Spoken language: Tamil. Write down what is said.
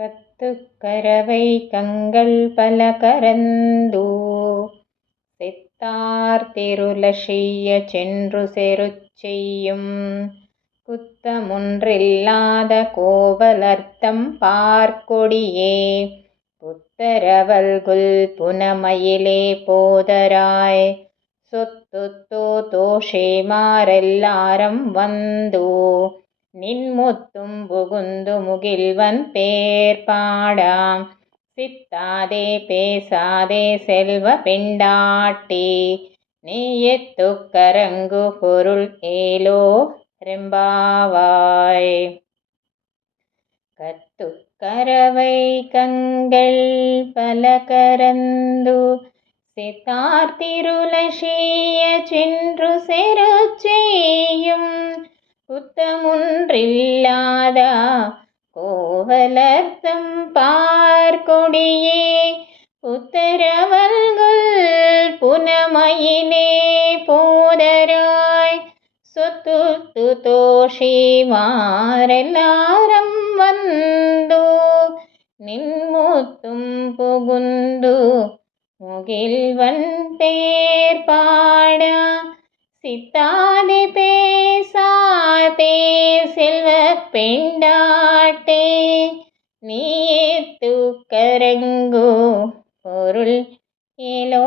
கத்துக்கரவை கங்கள் பல கரந்து செத்தார் திருளஷிய சென்று செருச் செய்யும் குத்தமுன்றில்லாத கோவலர்த்தம் பார்க்கொடியே புத்தரவல்குல் புனமயிலே போதராய் சொத்துத்தோ தோஷேமாரெல்லாரம் வந்து நின்முத்தும் புகுந்து முகில்வன் பேர் பாடாம் சித்தாதே பேசாதே செல்வ பெண்டாட்டி நீயத்துக்கரங்கு பொருள் ஏலோ ரெம்பாவாய். கத்துக்கரவை கங்கள் பல கரந்து செத்தார் திருளஷிய சென்று செருச் செய்யும் குத்தமுன்றில்லாத கோவலர்த்தம் பார்க்கொடியே புத்தரவல்குல் புனமயிலே போதராய் சொத்துத்து தோஷிமாரெல்லாரம் வந்து நின்முத்தும் புகுந்து முகில்வன் பேர் பாடா சித்தாதே பேசாதே செல்வ பெண்டாட்டே நீயத்துக்கரங்கு பொருள் ஏலோ